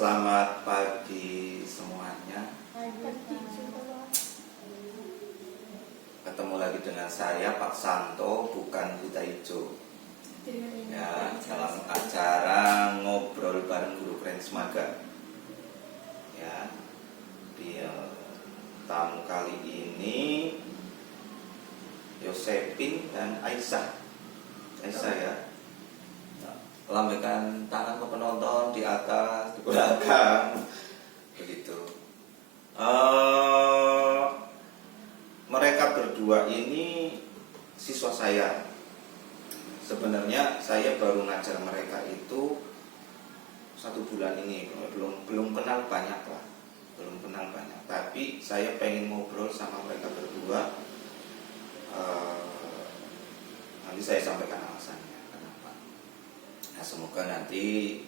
Selamat pagi semuanya. Ketemu lagi dengan saya Pak Santo, bukan Buta Ijo. Ya, dalam acara ngobrol bareng guru keren Semaga. Ya, di tamu kali ini Yosepin dan Aisyah. Aisyah ya. Lambaikan tangan ke penonton di atas, di belakang, begitu. Mereka berdua ini siswa saya. Sebenarnya saya baru ngajar mereka itu 1 bulan ini, belum kenal banyak lah, belum kenal banyak. Tapi saya pengen ngobrol sama mereka berdua. Nanti saya sampaikan alasannya. Nah, semoga nanti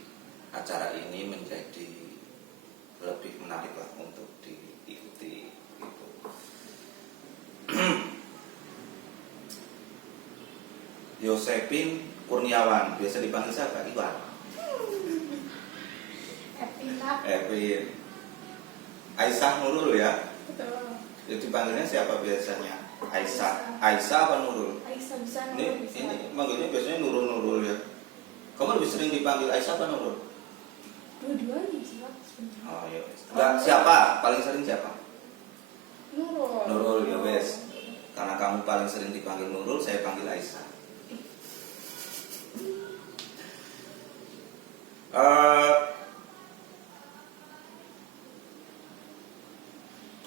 acara ini menjadi lebih menarik lah untuk diikuti gitu. Yosepin Kurniawan, biasa dipanggil siapa? Iwan. Epin. Aisyah Nurul ya? Betul. Jadi dipanggilnya siapa biasanya? Aisyah apa Nurul? Aisyah bisa. Ini manggilnya biasanya Nurul ya. Kamu lebih sering dipanggil Aisyah apa Nurul? Dua-duanya sih Pak. Oh iya. Enggak, siapa? Paling sering siapa? Nurul. Nurul ya wes. Karena kamu paling sering dipanggil Nurul, saya panggil Aisyah.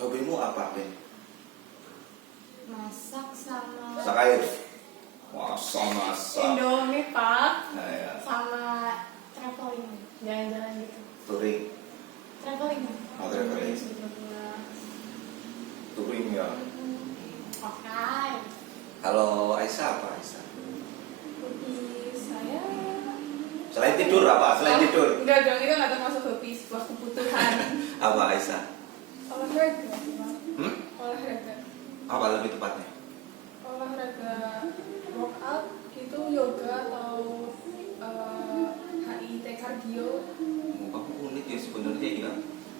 Hobimu apa, Ben? Masak sama Masak air. Masak. Indomie Pak. Nah, ya. Sama traveling, jalan-jalan gitu. Touring. Traveling. Oh, traveling. Touring ya. Oke. Kalau Aisyah apa Aisyah? Hobi saya. Selain tidur apa? Selain tidur. Enggak dong, itu nggak termasuk hobi, sebuah kebutuhan. Apa Aisyah? Olahraga sih Pak. Olahraga. Apa lebih tepatnya? Olahraga workout gitu, yoga atau HIIT cardio. Kamu unik ya sebenarnya ya.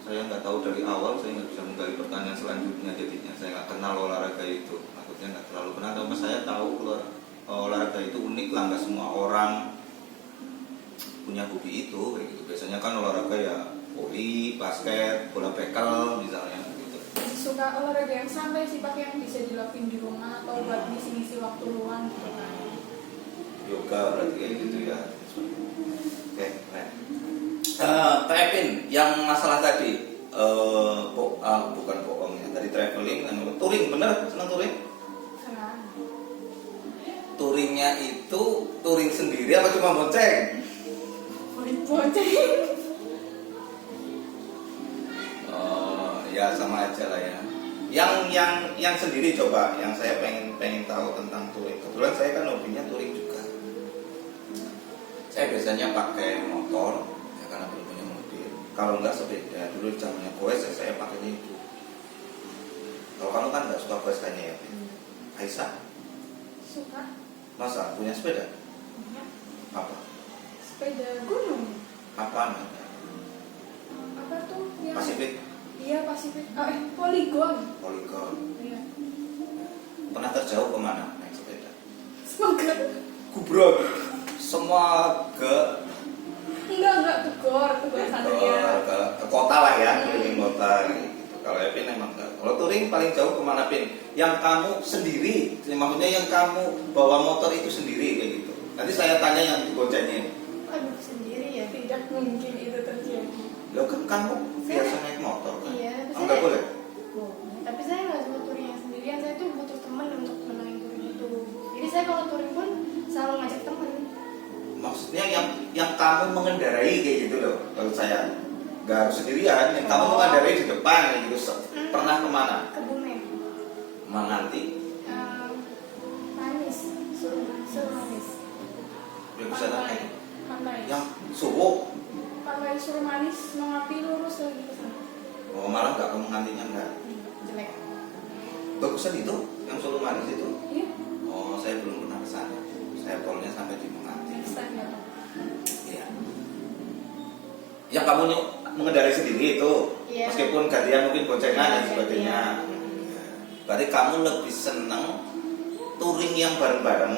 Saya nggak tahu dari awal, saya nggak bisa menggali pertanyaan selanjutnya. Jadinya saya nggak kenal olahraga itu. Maksudnya nggak terlalu kenal. Tapi saya tahu olahraga itu unik lah, nggak semua orang punya hobi itu. Kayak gitu. Biasanya kan olahraga ya voli, basket, bola bekel misalnya. Gitu. Suka olahraga yang santai sih Pak, yang bisa dilakuin di rumah atau buat ngisi-ngisi waktu luang gitu kan. Yoga berarti kayak gitu ya. Oke, keren. Epin, yang masalah tadi bukan bohongnya, tadi traveling, touring, bener? Senang touring? Senang. Touringnya itu touring sendiri apa cuma bonceng? Bonceng. Ya sama aja lah ya. Yang sendiri coba, yang saya pengen tahu tentang touring. Kebetulan saya kan hobinya touring juga. Saya biasanya pakai motor, ya karena belum punya mobil. Kalau enggak sepeda, dulu zamannya goes ya saya pakainya itu. Kalau kamu kan nggak suka goes kayaknya ya, Aisyah? Suka. Masa punya sepeda? Punya. Apa? Sepeda gunung. Apaan namanya? Apa tuh yang? Pasifik? Iya Pasifik. Polygon. Polygon. Iya. Pernah terjauh kemana naik sepeda? Semoga. Kubrok. Semoga. Enggak ke Gor Satria. Ke kota lah ya, keliling kota gitu. Kalau Epin emang enggak. Kalau touring paling jauh kemana Pin? Yang kamu sendiri, maksudnya yang kamu bawa motor itu sendiri kayak gitu. Nanti saya tanya yang diboncengin. Aduh sendiri ya, tidak mungkin itu terjadi. Loh kan kamu biasa naik motor kan? Iya, tapi Enggak boleh? Boleh. Tapi saya nggak suka touring yang sendirian. Saya tuh butuh teman untuk menemani touring itu. Jadi saya kalau touring pun selalu ngajak teman. Maksudnya yang kamu mengendarai kayak gitu loh. Kalau saya nggak harus sendirian, yang kamu mengendarai di depan kayak gitu. Pernah kemana? Ke Bumen. Menganti? Manis, suruh manis. Ya bisa naik. Pantai. Yang suwo? Pantai suruh manis, mengapi lurus lagi ke sana. Oh malah nggak kamu ngantinya nggak? Jelek. Bagusan itu, yang Solo Manis itu? Iya. Oh saya belum pernah ke sana. Saya tolnya sampai di Menganti. Next time ya. Iya. Yang kamu mengendarai sendiri itu, Iya. meskipun gantian mungkin boncengan dan Iya, sebagainya. Berarti kamu lebih seneng touring yang bareng-bareng,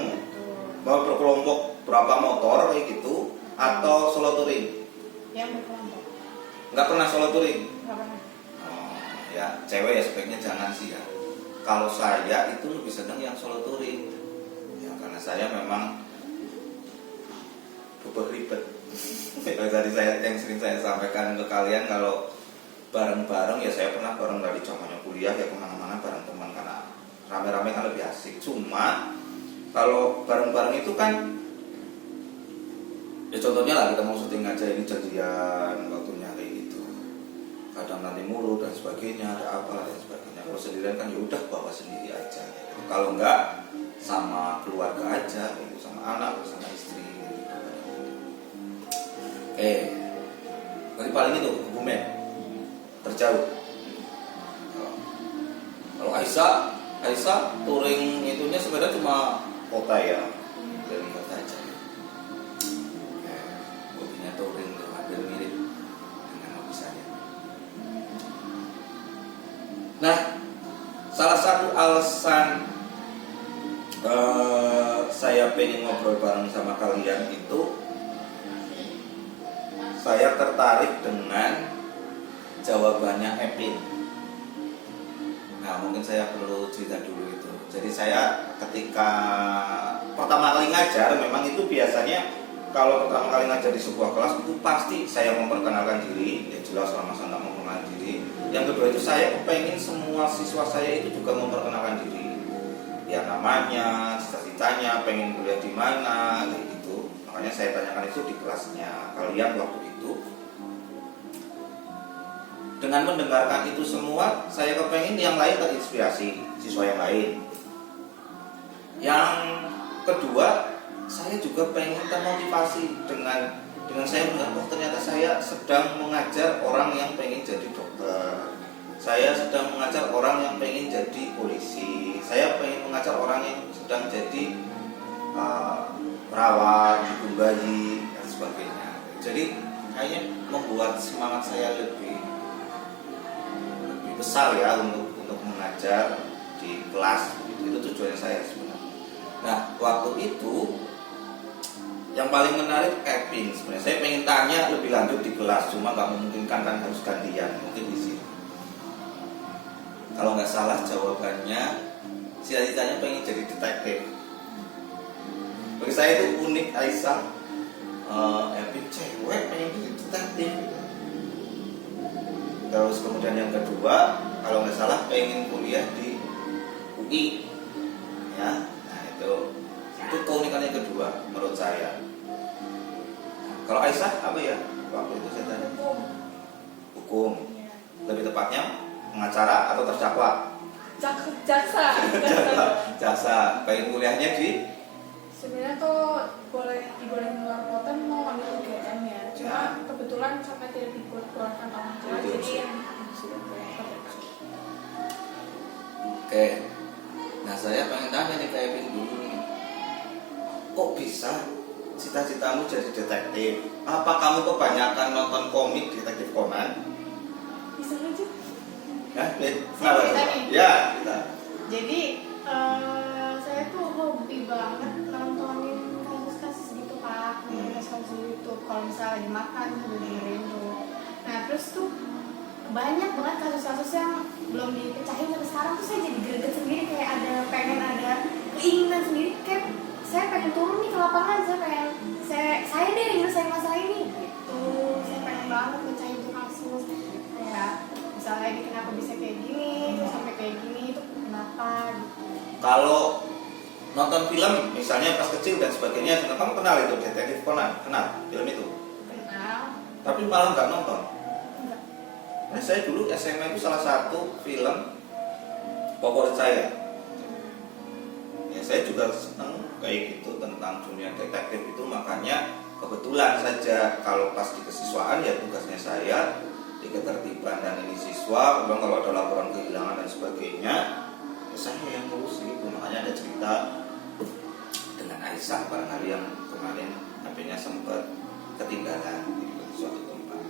mau berkelompok berapa motor kayak gitu, atau solo touring? Yang berkelompok. Nggak pernah solo touring? Nggak pernah. Oh, ya cewek ya sebaiknya jangan sih ya. Kalau saya itu lebih seneng yang solo touring, ya karena saya memang bobot ribet. Yang tadi yang sering saya sampaikan ke kalian, kalau bareng-bareng ya saya pernah bareng dari zamannya kuliah ya kemana-mana bareng teman, karena rame-rame kan lebih asik. Cuma kalau bareng-bareng itu kan ya contohnya lah kita mau syuting aja, ini janjian waktunya kayak gitu, kadang nanti mulu dan sebagainya, ada apa dan sebagainya. Kalau sendirian kan ya udah bawa sendiri aja gitu. Kalau enggak sama keluarga aja gitu, sama anak sama istri gitu. Berarti paling itu Kebumen terjauh. Kalau Aisyah touring itunya sebenarnya cuma kota ya, dari kota aja. Hobinya touring tuh hampir mirip dengan hobi saya. Nah, salah satu alasan saya pengen ngobrol bareng sama kalian itu, saya tertarik dengan jawabannya Epin. Nah, mungkin saya perlu cerita dulu itu. Jadi saya ketika pertama kali ngajar, memang itu biasanya kalau pertama kali ngajar di sebuah kelas itu pasti saya memperkenalkan diri. Ya jelas lah, masa nggak memperkenalkan diri. Yang kedua itu saya kepengen semua siswa saya itu juga memperkenalkan diri. Ya namanya, cita-citanya, pengen kuliah di mana, kayak gitu. Makanya saya tanyakan itu di kelasnya kalian waktu itu. Dengan mendengarkan itu semua, saya kepengen yang lain terinspirasi, siswa yang lain. Yang kedua, saya juga pengen termotivasi dengan saya melihat, oh ternyata saya sedang mengajar orang yang pengen jadi dokter, saya sedang mengajar orang yang pengen jadi polisi, saya pengen mengajar orang yang sedang jadi perawat, ibu bayi dan sebagainya. Jadi kayaknya membuat semangat saya lebih besar ya untuk mengajar di kelas. Itu tujuannya saya sebenarnya. Nah, waktu itu yang paling menarik Epin sebenarnya. Saya pengen tanya lebih lanjut di kelas, cuma nggak memungkinkan kan, harus gantian. Mungkin di sini. Kalau nggak salah jawabannya, cita-citanya pengen jadi detektif. Bagi saya itu unik. Aisyah, Epin cewek pengen jadi detektif. Terus kemudian yang kedua, kalau nggak salah pengen kuliah di UI, ya. Nah itu keunikan yang kedua menurut saya. Kalau Aisyah apa ya? Waktu itu saya tanya. Hukum. Lebih tepatnya pengacara atau terdakwa? Jaksa. Pengen kuliahnya di? Sebenarnya tuh dibolehin luar kota, mau ambil UGM ya. Cuma kebetulan sampai tidak dibolehkan orang tua, jadi yang sudah Oke. Nah saya pengen tanya nih kayak Epin dulu nih. Kok bisa cita-citamu jadi detektif? Apa kamu kebanyakan nonton komik Detektif Conan? bisa aja. Hah? Saya cerita nih. Ya, kita. Jadi saya tuh hobi banget nontonin kasus-kasus gitu Pak, kasus-kasus di YouTube. Kalau misalnya lagi makan sambil dengerin tuh. Nah terus tuh banyak banget kasus-kasus yang belum dipecahin sampai sekarang tuh saya jadi greget sendiri, kayak pengen ada keinginan sendiri, kayak saya pengen turun nih ke lapangan, saya deh yang nyelesain masalah ini gitu. Saya pengen banget pecahin tuh kasus, kayak misalnya ini kenapa bisa kayak gini, terus sampai kayak gini itu kenapa gitu. Kalau nonton film misalnya pas kecil dan sebagainya, kamu kenal itu Detektif Conan? Kenal film itu? Kenal? Tapi malah nggak nonton. Enggak. Nah, saya dulu SMA itu salah satu film favorit saya. Ya, saya juga senang kayak gitu tentang dunia detektif itu, makanya kebetulan saja kalau pas di kesiswaan ya tugasnya saya di ketertiban dan ini siswa, memang kalau ada laporan kehilangan dan sebagainya, ya saya yang ngurus gitu. Makanya ada cerita dengan Aisyah barangkali yang kemarin HP-nya sempat ketinggalan di suatu tempat.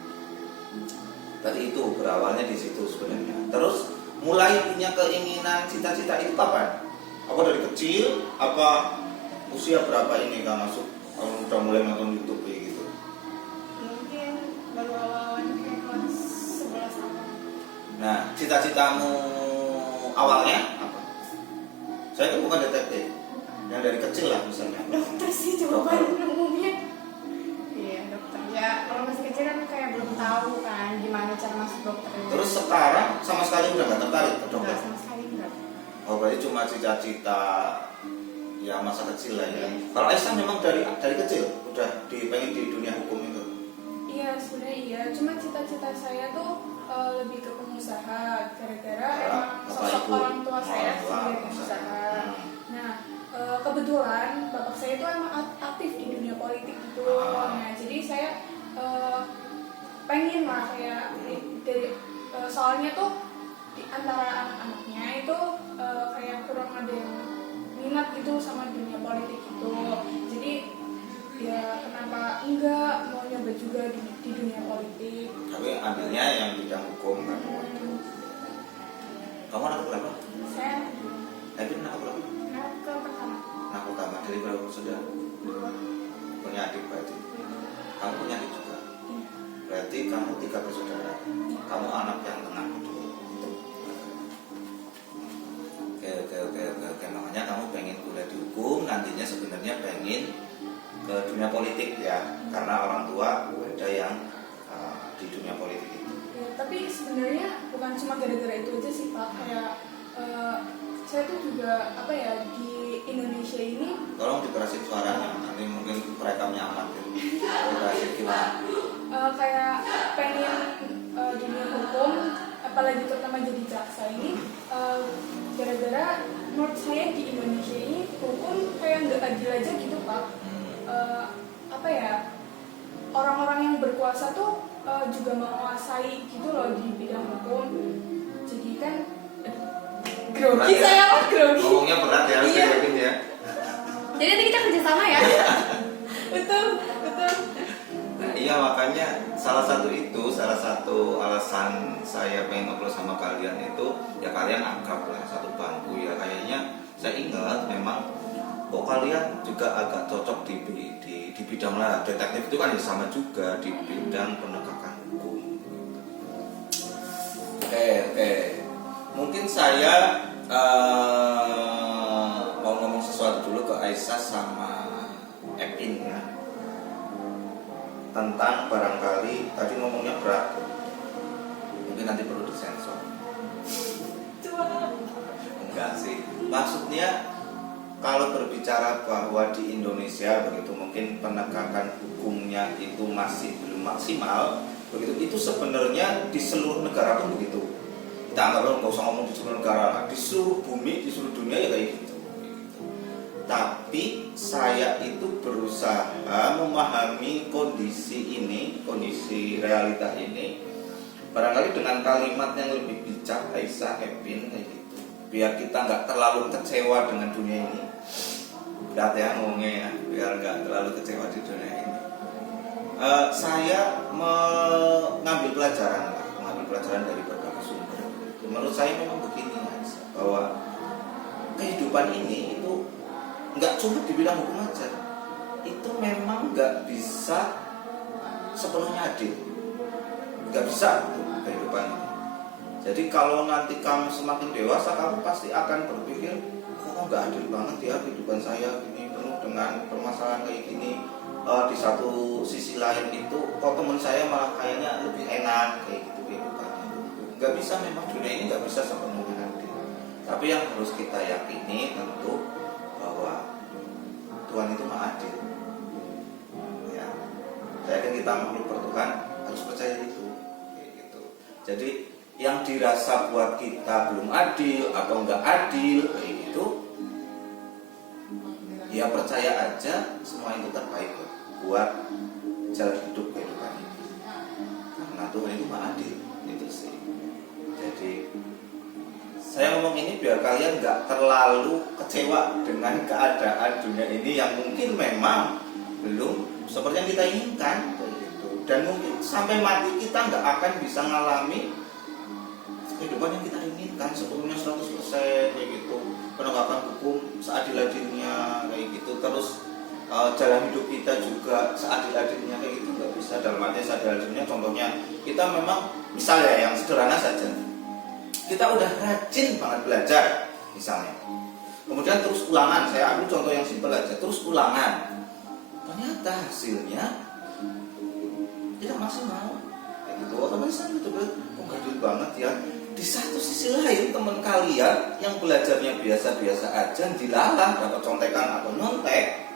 Tadi itu berawalnya di situ sebenarnya. Terus mulai punya keinginan cita-cita itu kapan? Apa dari kecil? Apa usia berapa ini kamu masuk? Kamu udah mulai nonton YouTube kayak gitu? Mungkin baru awal-awalnya kayak kelas 11 awal. Nah, cita-citamu awalnya apa? Saya kan bukan detektif. Yang dari kecil lah misalnya. Dokter sih jawaban umumnya. Iya dokter. Ya kalau masih kecil kan kayak belum tahu kan gimana cara masuk dokter. Terus sekarang sama sekali udah nggak tertarik ke dokter? Enggak sama sekali enggak. Oh berarti cuma cita-cita ya masa kecil lah ya. Iya. Kalau Aisyah memang dari kecil udah pengen di dunia hukum itu. Iya sebenarnya iya, cuma cita-cita saya tuh lebih ke pengusaha gara-gara Ya, emang Bapak sosok Ibu, orang tua saya orang tua, sebagai pengusaha. Hmm. Nah kebetulan bapak saya itu emang aktif di dunia politik gitu. Nah jadi saya pengen lah kayak dari soalnya tuh di antara anak-anaknya itu kayak kurang ada yang minat gitu sama dunia politik gitu. Jadi ya kenapa enggak mau nyoba juga di dunia politik. Tapi ambilnya yang bidang hukum kan. Kamu anak berapa? Saya Evin anak berapa? Nah ke pertama. Anak pertama dari berapa saudara? Punya adik berarti. Kamu punya adik juga. Berarti kamu 3 bersaudara. Kamu anak yang tengah. Oke. Makanya kamu pengen kuliah di hukum, nantinya sebenarnya pengen ke dunia politik ya, karena orang tua ada yang di dunia politik itu. ya, tapi sebenarnya bukan cuma gara-gara itu aja sih Pak. Kayak saya tuh juga apa ya di Indonesia ini Tolong dikerasin suaranya, nanti mungkin merekamnya aman gitu. Dikerasin gimana? kayak pengen dunia hukum, apalagi terutama jadi jaksa ini gara-gara menurut saya di Indonesia ini hukum kayak nggak adil aja gitu Pak. Apa ya, orang-orang yang berkuasa tuh juga menguasai gitu loh di bidang hukum. Jadi kan grogi Berat ya? saya Pak, grogi. Ngomongnya berat ya, Iya. Evin ya. Jadi nanti kita kerja sama ya. betul. Nah, iya makanya salah satu alasan saya pengen ngobrol sama kalian itu ya kalian akrab lah satu bangku ya, kayaknya saya ingat memang kok kalian juga agak cocok di bidang lah detektif itu kan ya sama juga di bidang penegakan hukum. Oke. Mungkin saya mau ngomong sesuatu dulu ke Aisyah sama Evin ya. Tentang barangkali tadi ngomongnya berat, mungkin nanti perlu disensor. Enggak sih, maksudnya kalau berbicara bahwa di Indonesia begitu mungkin penegakan hukumnya itu masih belum maksimal begitu, itu sebenarnya di seluruh negara pun begitu. Kita anggap nggak usah ngomong di seluruh negara lah, di seluruh bumi, di seluruh dunia ya kayak gitu. Tapi saya itu berusaha memahami kondisi ini, kondisi realita ini, barangkali dengan kalimat yang lebih bijak, Aisyah, Evin kayak gitu, biar kita nggak terlalu kecewa dengan dunia ini. Berat ya ngomongnya ya, biar nggak terlalu kecewa di dunia ini. Saya mengambil pelajaran dari berbagai sumber. Menurut saya memang begini, Aisyah, bahwa kehidupan ini itu nggak cuma di bidang hukum aja, itu memang nggak bisa sepenuhnya adil, nggak bisa kehidupan ini. Jadi kalau nanti kamu semakin dewasa, kamu pasti akan berpikir, kok nggak adil banget ya kehidupan saya, ini penuh dengan permasalahan kayak gini. Di satu sisi lain itu, kok teman saya malah kayaknya lebih enak kayak gitu kehidupannya. Nggak bisa, memang dunia ini nggak bisa sepenuhnya adil. Tapi yang harus kita yakini tentu bahwa Tuhan itu maha adil. Ya, saya kan kita makhluk bertuhan harus percaya itu. Kayak gitu. Jadi yang dirasa buat kita belum adil atau enggak adil kayak gitu, ya percaya aja semua itu terbaik buat jalan hidup kehidupan ini. Karena Tuhan itu maha adil, itu sih. Jadi saya ngomong ini biar kalian nggak terlalu kecewa dengan keadaan dunia ini yang mungkin memang belum seperti yang kita inginkan, begitu. dan mungkin sampai mati kita nggak akan bisa ngalami kehidupan yang kita inginkan sepenuhnya 100% kayak gitu, penegakan hukum seadil-adilnya kayak gitu, terus jalan hidup kita juga seadil-adilnya kayak gitu nggak bisa. Dalam arti seadil-adilnya contohnya kita memang misalnya yang sederhana saja, kita udah rajin banget belajar misalnya, kemudian terus ulangan, saya ambil contoh yang simpel aja, terus ulangan, ternyata hasilnya tidak maksimal kayak gitu, otomatis kan gitu kan, nggak adil banget ya. Di satu sisi lain teman kalian yang belajarnya biasa-biasa aja dilalah dapat contekan atau nyontek,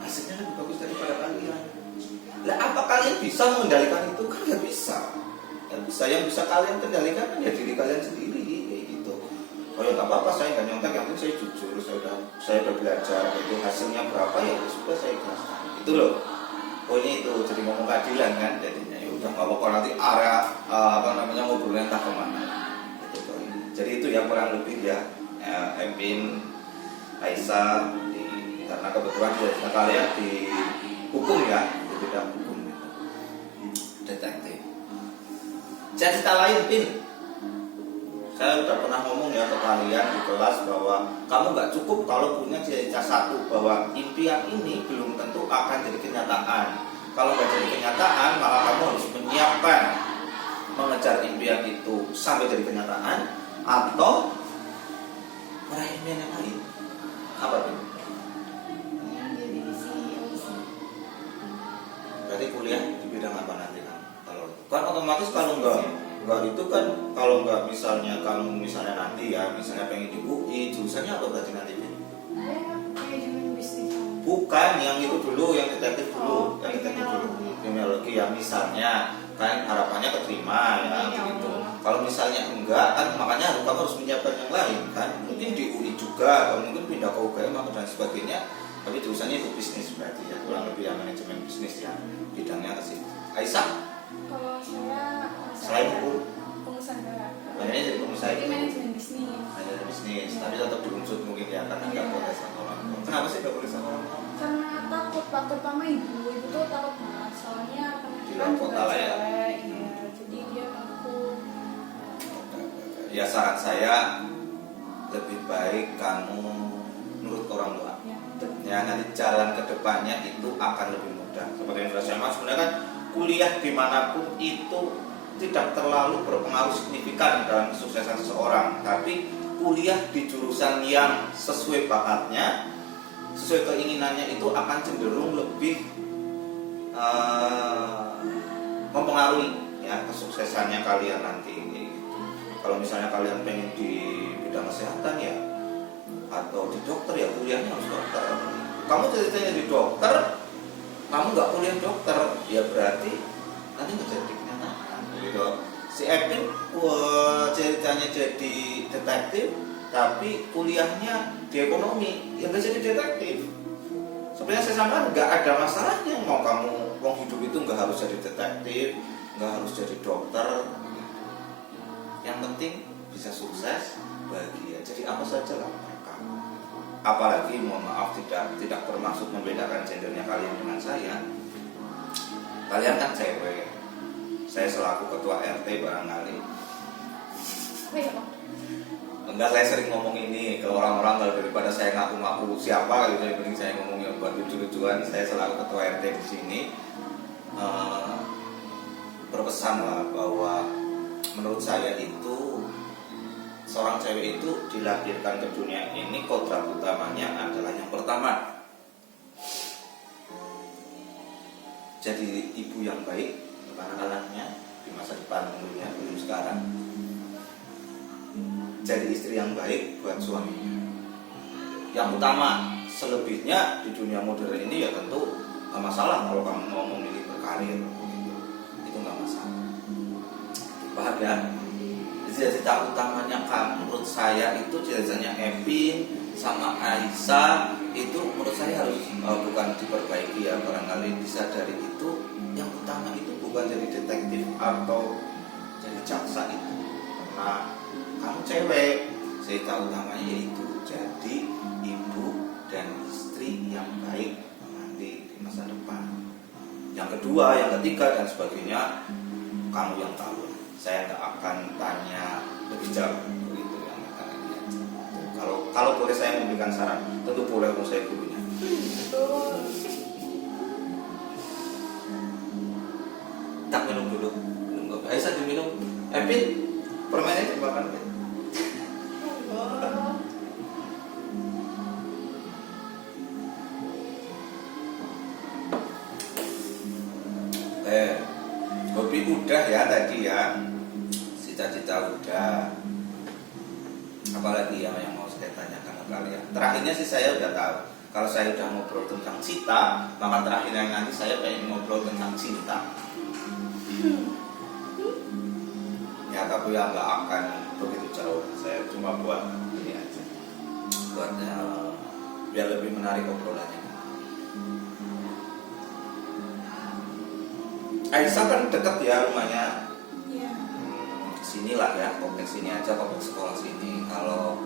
hasilnya lebih bagus daripada kalian. Lah apa kalian bisa mengendalikan itu? Kan nggak bisa. Nggak bisa. Yang bisa kalian kendalikan kan ya diri kalian sendiri kayak gitu. Oh ya nggak apa-apa, saya nggak nyontek, yang penting saya jujur, saya udah belajar, itu hasilnya berapa ya sudah saya ikhlaskan. Itu loh. Pokoknya itu jadi ngomong keadilan kan jadinya. Ya udah nggak apa-apa, nanti area ngobrolnya entah kemana. Gitu. Jadi itu yang kurang lebih ya. Empin, Aisyah, karena kebetulan dia kalian di hukum ya, di bidang hukum gitu. Detektif. Cerita lain, Pin. Saya udah pernah ngomong ya ke kalian di kelas bahwa kamu nggak cukup kalau punya cita-cita satu, bahwa impian ini belum tentu akan jadi kenyataan. Kalau nggak jadi kenyataan, maka kamu harus menyiapkan mengejar impian itu sampai jadi kenyataan atau meraih impian yang lain. Apa Pin? Jadi CEO sih. Berarti kuliah di bidang apa nanti kalau kan otomatis kalau nggak itu kan, kalau nggak misalnya nanti ya misalnya pengen di UI, jurusannya apa berarti nanti? Saya manajemen bisnis. Bukan yang itu dulu, yang detektif dulu, yang detektif dulu, kriminologi. kriminologi ya misalnya kan harapannya keterima ya Iya, gitu. Allah. Kalau misalnya enggak kan makanya kamu harus menyiapkan yang lain kan, mungkin di UI juga atau mungkin pindah ke UGM dan sebagainya, tapi jurusannya itu bisnis berarti ya, kurang lebih ya manajemen bisnis ya, bidangnya ke situ. Aisyah Kalau saya selain hukum pengusaha. banyaknya jadi pengusaha Jadi itu manajemen bisnis. manajemen bisnis, Iya. tapi tetap diunsur mungkin ya karena nggak Iya. boleh sama orang tua. Kenapa sih nggak boleh sama orang tua? Karena takut, Pak, terutama ibu tuh takut banget, soalnya Di luar kota lah ya. cewek, iya, jadi dia takut. Ya saran saya lebih baik kamu nurut orang tua. Ya, betul. Ya nanti jalan ke depannya itu akan lebih mudah. Seperti yang sudah saya maksud, sebenarnya kan kuliah dimanapun itu tidak terlalu berpengaruh signifikan dalam kesuksesan seseorang. Tapi kuliah di jurusan yang sesuai bakatnya, sesuai keinginannya itu akan cenderung lebih mempengaruhi ya kesuksesannya kalian nanti gitu. Kalau misalnya kalian pengen di bidang kesehatan ya, atau di dokter ya kuliahnya harus dokter. Kamu ceritanya di dokter, kamu nggak kuliah dokter, ya berarti nanti nggak jadi kenyataan. Gitu. Si Epin ceritanya jadi detektif, tapi kuliahnya di ekonomi, ya nggak jadi detektif. Sebenarnya saya sampaikan nggak ada masalahnya, mau kamu wong hidup itu nggak harus jadi detektif, nggak harus jadi dokter. Yang penting bisa sukses, bahagia. Jadi apa saja lah mereka. Apalagi mohon maaf tidak bermaksud membedakan gendernya kalian dengan saya. Kalian kan cewek, saya selaku ketua RT barangkali. Oh iya, Pak. Enggak, saya sering ngomong ini ke orang-orang kalau daripada saya ngaku-ngaku siapa gitu, lebih mending saya ngomong yang buat lucu-lucuan. Saya selaku ketua RT di sini berpesan lah bahwa menurut saya itu seorang cewek itu dilahirkan ke dunia ini kodrat utamanya adalah yang pertama jadi ibu yang baik kepada anaknya di masa depan tentunya, belum sekarang. Jadi istri yang baik buat suaminya. Yang utama, selebihnya di dunia modern ini ya tentu gak masalah kalau kamu mau memilih berkarir gitu. Itu gak masalah. Paham ya? Cita-cita utamanya kamu menurut saya itu cita-citanya Epin sama Aisyah itu menurut saya harus bukan diperbaiki ya, barangkali disadari itu yang utama itu bukan jadi detektif atau jadi jaksa itu, karena kamu cewek, cita utamanya yaitu jadi ibu dan istri yang baik nanti di masa depan. yang kedua, yang ketiga, dan sebagainya kamu yang tahu. Saya nggak akan tanya lebih jauh begitu yang akan ini aja. Kalau boleh saya memberikan saran, tentu boleh kalau saya gurunya. Betul. Tak minum dulu, minum kopi. Aisyah diminum. Pin, permennya dimakan. Pin. Oh. Hobi udah ya tadi ya, cita-cita udah. Apalagi yang mau saya tanyakan ke kalian. Terakhirnya sih saya udah tahu. Kalau saya udah ngobrol tentang cita, maka terakhirnya nanti saya pengen ngobrol tentang cinta. Ya tapi ya nggak akan begitu jauh. Saya cuma buat ini aja, buat biar lebih menarik obrolannya. Aisyah kan dekat ya rumahnya. Iya. Sinilah ya, kompleks sini aja, kompleks sekolah sini. Kalau